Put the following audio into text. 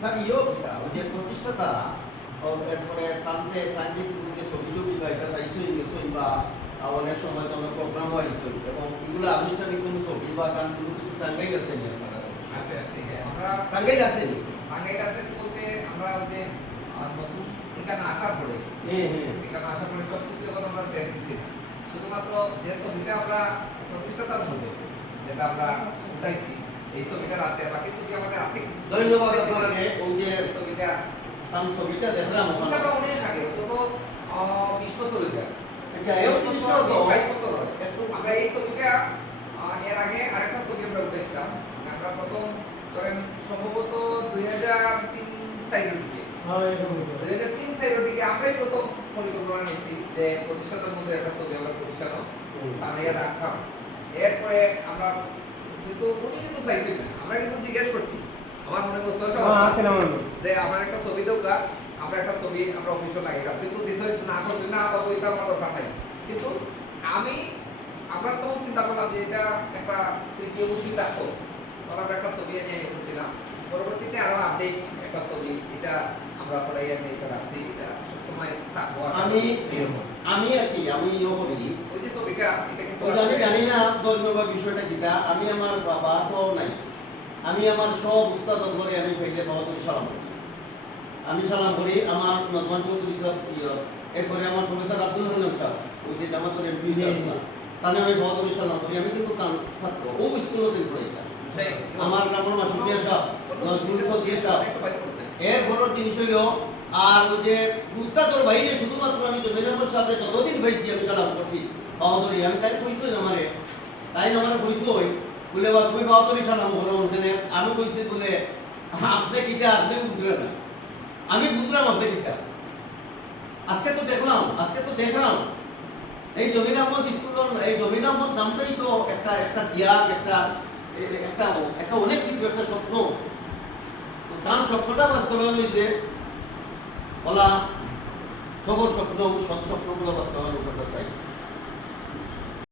Sir ইয়েও ওই যে প্রতিষ্ঠাতা এরপরে কান্তে কান্দি যে ছবি টবি বা এটা তাইছই গেছই বা অনেক সময় তো প্রোগ্রাম হয়েছে এবং এগুলো আনুষ্ঠানিক কোনো ছবি বা গান কোনো কিছু টাঙ্গাই আছে নি আপনারা? আছে আছে আমরা টাঙ্গাই আছে নি? টাঙ্গাইল আছে বলতে আমরা যে নতুন এখানে আসার পরে এখানে আসার পরে সব কিছু এখন আমরা সেট দিছি না, শুধুমাত্র যে ছবিটা আমরা প্রতিষ্ঠাতার মধ্যে যেটা আমরা উঠাইছি এই ছবিটার আছে, বাকি ছবি আমাদের আছে কিছু। ধন্যবাদ আপনারা ওই যে ছবিটা আমি ছবিটা দেখলাম ওখানে ওটা অনেক আগে, ছোট 20 বছর হয়ে যায়। আচ্ছা এই 20 বছর হয়। আমরা এই ছবিটা এর আগে আরেকটা ছবি আমরা উঠেছিলাম, আমরা প্রথম ধরেন সম্ভবত 2003 সাইডের দিকে 2003 সাইডের দিকে আমরাই প্রথম পরিকল্পনা নিয়েছি যে প্রতিষ্ঠাতার মধ্যে একটা ছবি আমরা প্রতিষ্ঠানও বানিয়ে রাখতাম। এরপরে আমরা কিন্তু উনি কিন্তু চাইছেন না, আমরা কিন্তু জিজ্ঞেস করছি, আমার মনে যে আমার একটা ছবি দৌকা, আমরা একটা ছবি আমরা অফিসে লাগাইলাম, কিন্তু দিছে না করছে না বাবু এটা আমার দরকার নাই। কিন্তু আমরা তখন চিন্তা করলাম যে এটা একটা স্মৃতি অবশ্যই থাকতো, তখন আমরা একটা ছবি নিয়ে এসেছিলাম। পরবর্তীতে আরো আপডেট একটা ছবি এটা আমরা পরে এটা রাখছি, এটা সবসময় থাকবো। আমি আর কি আমি ইয়ে করি ওই যে ছবিটা এটা কিন্তু আমি জানি না ধর্মীয় বা বিষয়টা কিটা, আমি আমার বাবা তো নাই, আমি আমার সব উস্তাদ করে আমি ফেলে বাহাদুরি সালাম করি, আমি সালাম করি আমার নদমান চৌধুরী সাহেব এরপরে আমার প্রফেসর আব্দুল হান্নান সাহেব ওই যে জামাতুল এমপি তাহলে আমি বাহাদুরি সালাম করি, আমি কিন্তু তার ছাত্র ও স্কুলও দিন পড়াইতাম। আমার গ্রামের মাসুদিয়া সাহেব নজরুল চৌধুরী সাহেব এর পরের জিনিস হইল আর ওই যে উস্তাদর বাইরে শুধুমাত্র আমি জমির সাহেবের যতদিন পাইছি আমি সালাম করছি বাহাদুরি, আমি তাই কইছই আমারে তাই আমার কইছই বলে বা তুমি বাহাদুরি সালাম করো ওখানে, আমি কইছি বলে আপনি কিটা আপনি বুঝলেন না, আমি বুঝলাম আপনি কিটা। আজকে তো দেখলাম এই জমির আহমদ স্কুল, এই জমির আহমদ নামটাই তো একটা একটা ত্যাগ, একটা একটা একটা অনেক কিছু, একটা স্বপ্ন, তার স্বপ্নটা বাস্তবায়ন হয়েছে বলা সবর স্বপ্ন সৎ স্বপ্নগুলো বাস্তবায়ন করতে চাই।